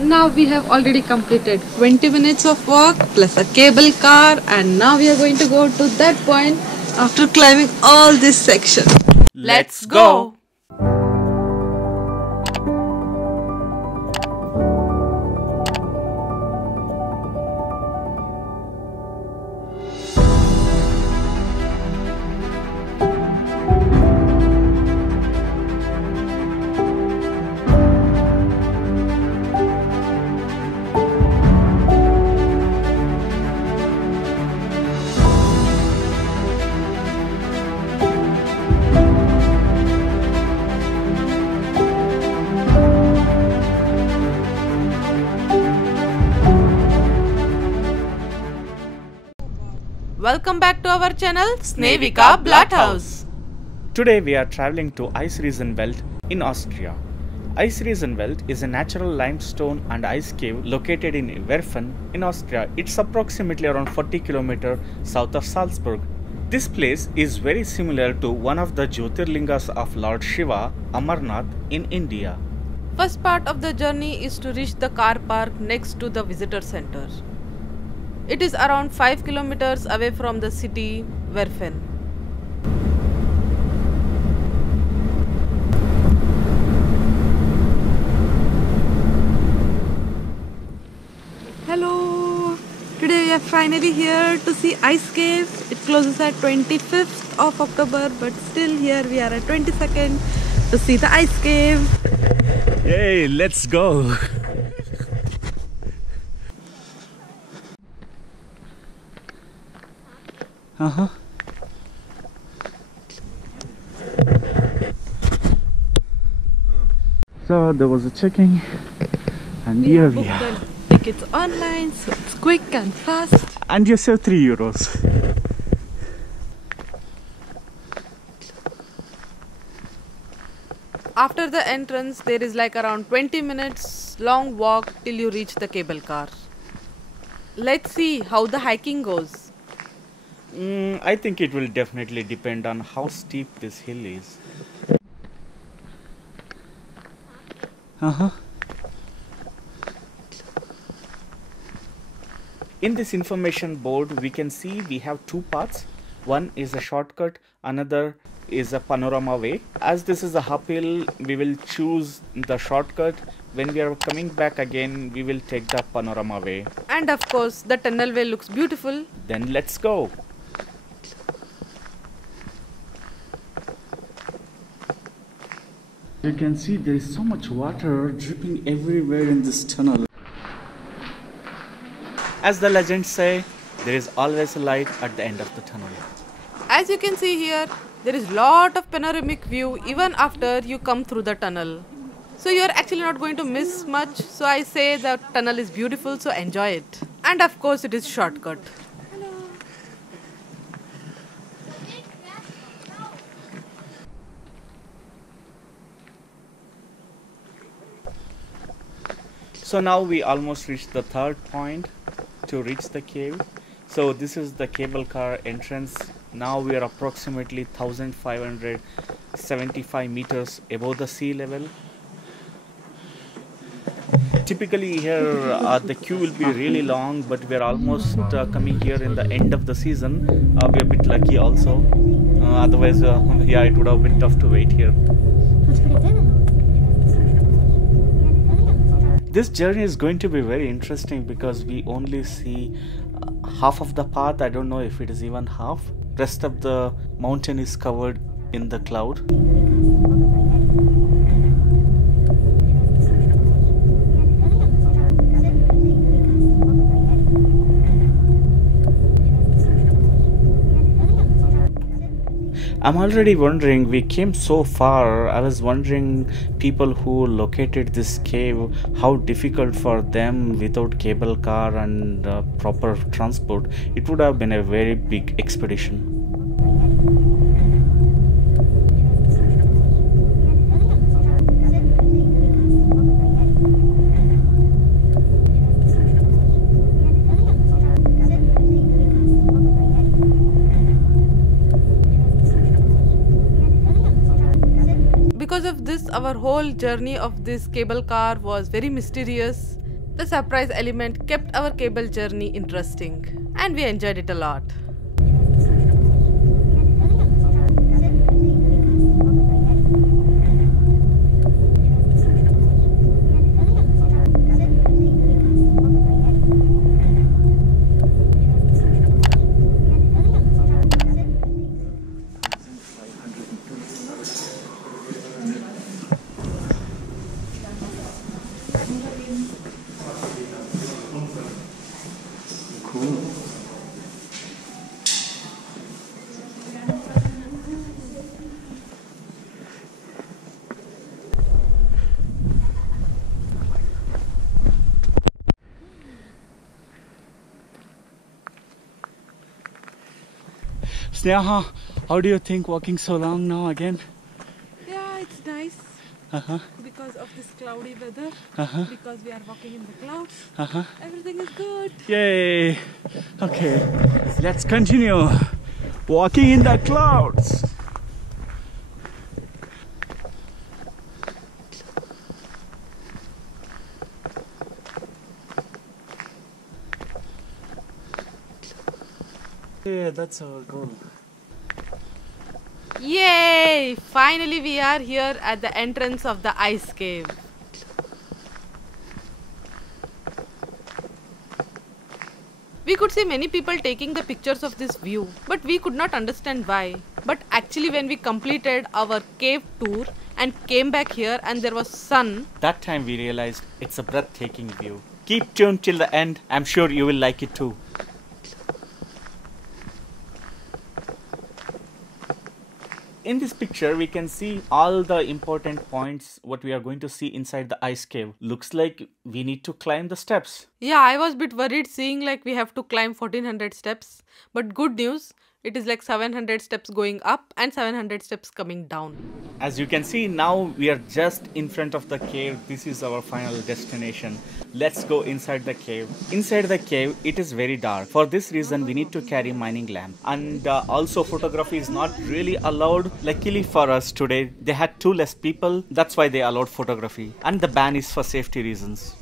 Now we have already completed 20 minutes of walk plus a cable car, and now we are going to go to that point after climbing all this section. Let's go! Welcome back to our channel, Snevika Bloodhouse. Today we are traveling to Eisriesenwelt in Austria. Eisriesenwelt is a natural limestone and ice cave located in Werfen in Austria. It's approximately around 40 km south of Salzburg. This place is very similar to one of the Jyotirlingas of Lord Shiva, Amarnath in India. First part of the journey is to reach the car park next to the visitor center. It is around 5 kilometers away from the city, Werfen. Hello! Today we are finally here to see Ice Cave. It closes at 25th of October, but still here we are at 22nd to see the Ice Cave. Yay, let's go! So there was a checking, and here we are. The tickets online, so it's quick and fast. And you save €3. After the entrance, there is like around 20 minutes long walk till you reach the cable car. Let's see how the hiking goes. I think it will definitely depend on how steep this hill is. In this information board, we can see we have two paths. One is a shortcut, another is a panorama way. As this is a uphill, we will choose the shortcut. When we are coming back again, we will take the panorama way. And of course, the tunnel way looks beautiful. Then let's go. You can see there is so much water dripping everywhere in this tunnel. As the legends say, there is always a light at the end of the tunnel. As you can see here, there is lot of panoramic view even after you come through the tunnel. So you are actually not going to miss much. So I say the tunnel is beautiful, so enjoy it. And of course it is shortcut. So now we almost reached the third point to reach the cave. So this is the cable car entrance. Now we are approximately 1575 meters above the sea level. Typically here the queue will be really long, but we are almost coming here in the end of the season. We are a bit lucky also. Otherwise, yeah, it would have been tough to wait here. This journey is going to be very interesting because we only see half of the path. I don't know if it is even half. Rest of the mountain is covered in the cloud. I'm already wondering, we came so far. I was wondering, people who located this cave, how difficult for them without cable car and proper transport. It would have been a very big expedition. Because of this, our whole journey of this cable car was very mysterious, The surprise element kept our cable journey interesting, and we enjoyed it a lot. Sneha, how do you think walking so long now again? Yeah, it's nice Uh-huh. because of this cloudy weather. Uh-huh. Because we are walking in the clouds. Uh-huh. Everything is good. Yay! Okay, let's continue walking in the clouds. Yeah, that's our goal. Yay! Finally, we are here at the entrance of the ice cave. We could see many people taking the pictures of this view, but we could not understand why. But actually, when we completed our cave tour and came back here and there was sun, That time we realized it's a breathtaking view. Keep tuned till the end. I'm sure you will like it too. In this picture, we can see all the important points what we are going to see inside the ice cave. Looks like we need to climb the steps. yeah, I was a bit worried seeing like we have to climb 1400 steps. But good news, it is like 700 steps going up and 700 steps coming down. As you can see, now we are just in front of the cave. This is our final destination. Let's go inside the cave. Inside the cave, it is very dark. For this reason, we need to carry mining lamp. And also photography is not really allowed. Luckily for us today, they had 2 less people. That's why they allowed photography. And the ban is for safety reasons.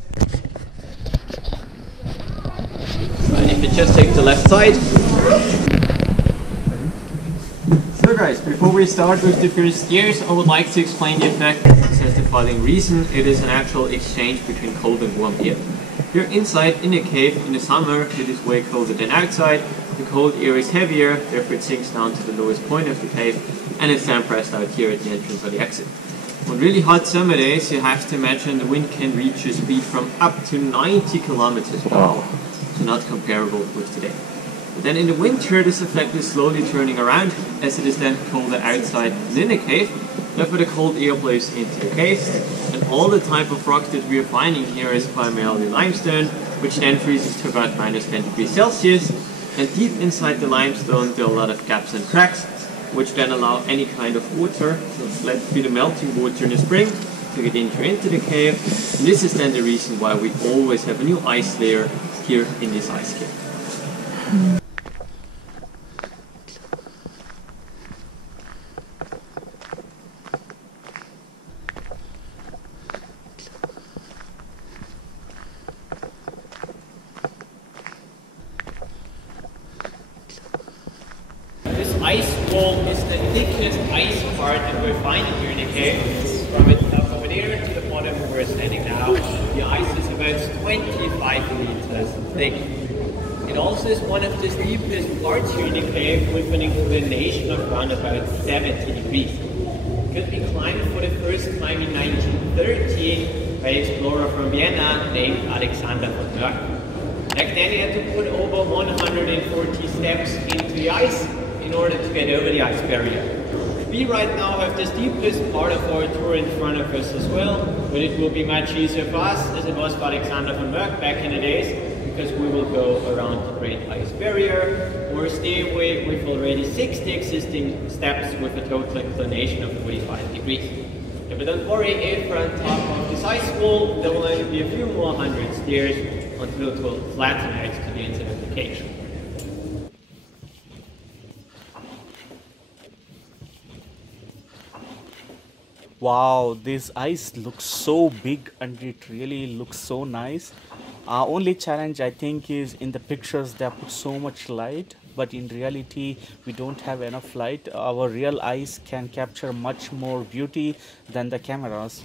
And if you just take the left side. So guys, before we start with the first gears, I would like to explain the effect. This has the following reason. It is an actual exchange between cold and warm air. Here inside in the cave in the summer, it is way colder than outside. The cold air is heavier, therefore it sinks down to the lowest point of the cave, and it's then pressed out here at the entrance or the exit. On really hot summer days, you have to imagine the wind can reach a speed from up to 90 kilometers per hour. So not comparable with today. But then in the winter, this effect is slowly turning around as it is then colder outside than in the cave. Therefore the cold air blows into the cave, and all the type of rock that we are finding here is primarily limestone, which then freezes to about minus 10 degrees Celsius. And deep inside the limestone there are a lot of gaps and cracks, which then allow any kind of water, so let's be the melting water in the spring, to get into the cave. And this is then the reason why we always have a new ice layer here in this ice cave. This ice wall is the thickest ice part that we're finding here in the cave. From there to the bottom where we're standing now, the ice is about 25 meters thick. It also is one of the steepest parts here in the cave with an inclination of around about 70 degrees. It could be climbed for the first time in 1913 by an explorer from Vienna named Alexander von Merck. Back then he had to put over 140 steps into the ice in order to get over the ice barrier. We right now have the steepest part of our tour in front of us as well, but it will be much easier for us as it was for Alexander von Merck back in the days, because we will go around the Great Ice Barrier or stay away with already 60 existing steps with a total inclination of 45 degrees. Yeah, but don't worry, if we're on top of this ice wall, there will only be a few more hundred stairs until it will flatten out to the end of the cave. Wow, this ice looks so big and it really looks so nice. Our only challenge I think is in the pictures they put so much light, but in reality we don't have enough light. Our real eyes can capture much more beauty than the cameras.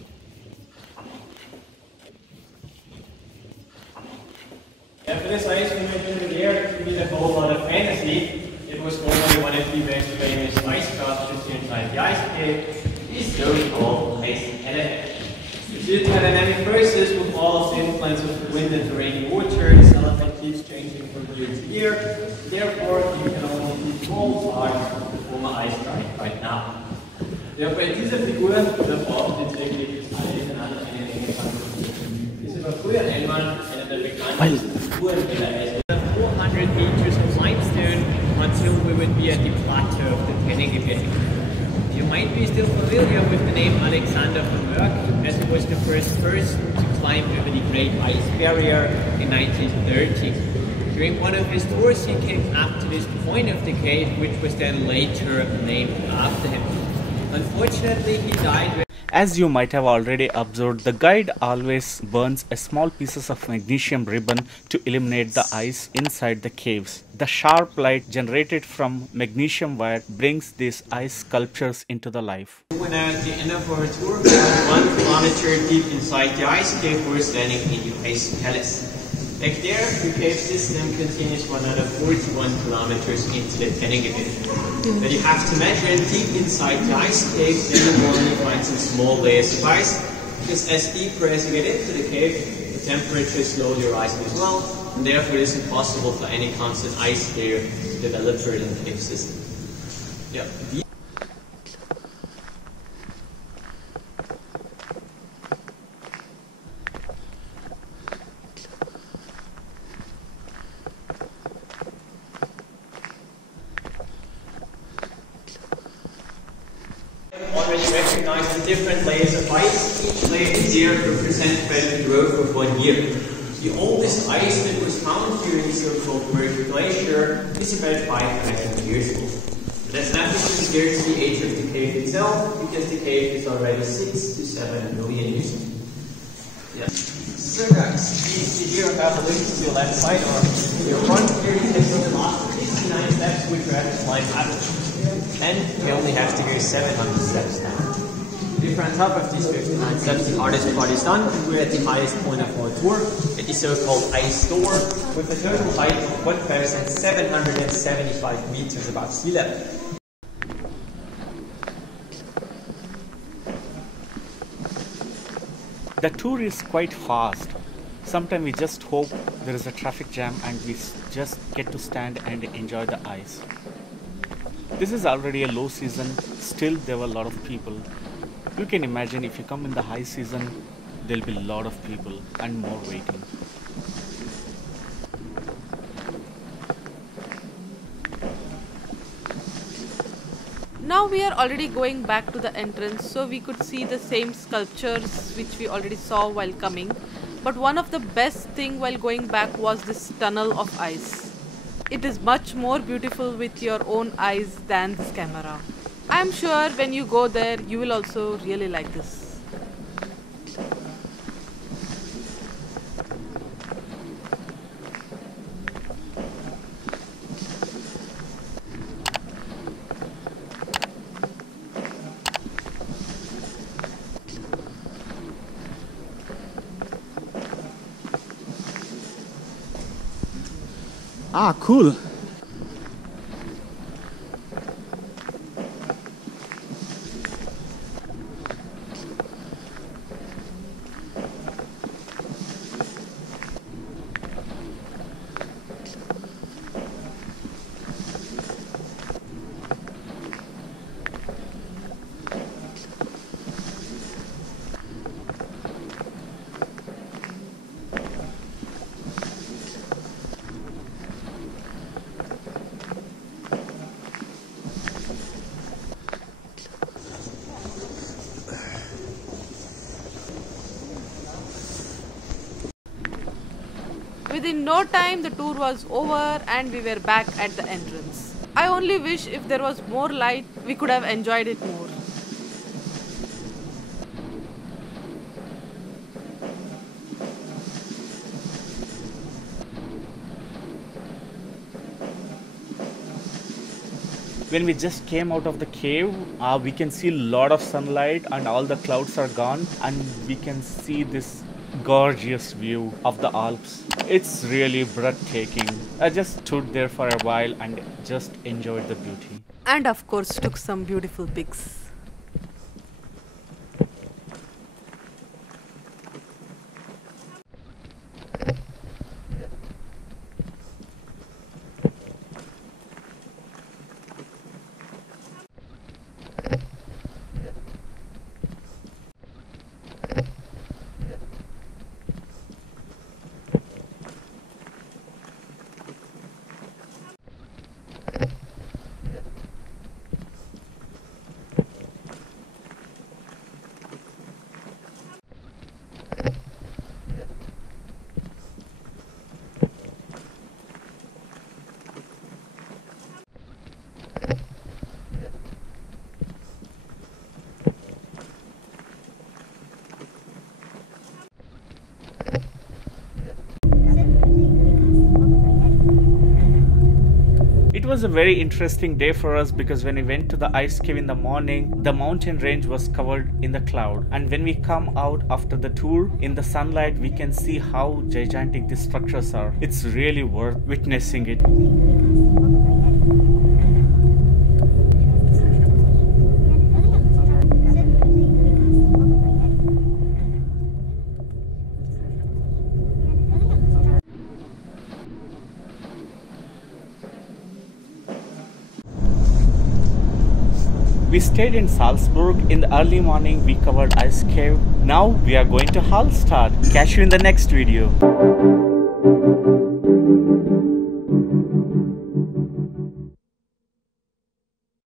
Yeah, for this ice we mentioned here, we need a whole lot of fantasy. It was formerly one of the most famous ice sculptures inside the ice cave, is so-called ice elephant. Due to a dynamic process with all of the influence of the wind and the rainy water, this elephant keeps changing from year to year. Therefore, you can only see small parts of the former ice giant right now. Ja, bei dieser Figur, da braucht ihr täglich alles in anderen Dinge. Das war früher einmal einer der bekanntesten Figuren in der Eis. 400 meters of limestone until we would be at the plateau of the Tennengebirge. You might be still familiar with the name Alexander von Merck, as he was the first person to climb over the Great Ice Barrier in 1930. During one of his tours, he came up to this point of the cave, which was then later named after him. Unfortunately, he died. As you might have already observed, the guide always burns a small pieces of magnesium ribbon to illuminate the ice inside the caves. The sharp light generated from magnesium wire brings these ice sculptures into the life. When at the end of our tour, we were 1 kilometer deep inside the ice cave, we're standing in the ice palace. Back there, the cave system continues for another 41 kilometers into the Tennengebirge. But you have to imagine deep inside the ice cave, then you only find some small layers of ice, because as deeper as you get into the cave, the temperature slowly rises as well, and therefore it is impossible for any constant ice layer to develop further in the cave system. Yeah. Already recognize the different layers of ice. Each layer is here represented by the growth of 1 year. The oldest ice that was found here in the so-called Merck Glacier is about 5,000 years old. But that's nothing compared to the age of the cave itself, because the cave is already 6 to 7 million years old. Yeah. So guys, the year of evolution to your left side or your front here, you can see the last 69 steps which we have to climb up. And we only have to go 700 steps now. If we're on top of these 59 steps, the hardest part is done, and we're at the highest point of our tour, at the so-called ice door, with a total height of 1,775 meters above sea level. The tour is quite fast. Sometimes we just hope there is a traffic jam and we just get to stand and enjoy the ice. This is already a low season, still there were a lot of people. You can imagine if you come in the high season, there'll be a lot of people and more waiting. Now we are already going back to the entrance, so we could see the same sculptures which we already saw while coming. But one of the best thing while going back was this tunnel of ice. It is much more beautiful with your own eyes than this camera. I am sure when you go there, you will also really like this. Ah, cool. Within no time the tour was over and we were back at the entrance. I only wish if there was more light we could have enjoyed it more. When we just came out of the cave, we can see a lot of sunlight and all the clouds are gone, and we can see this gorgeous view of the Alps. It's really breathtaking. I just stood there for a while and just enjoyed the beauty. And of course took some beautiful pics. It was a very interesting day for us because when we went to the ice cave in the morning, the mountain range was covered in the cloud, and when we come out after the tour in the sunlight, we can see how gigantic these structures are. It's really worth witnessing it. We stayed in Salzburg. In the early morning, we covered ice cave. Now we are going to Hallstatt. Catch you in the next video.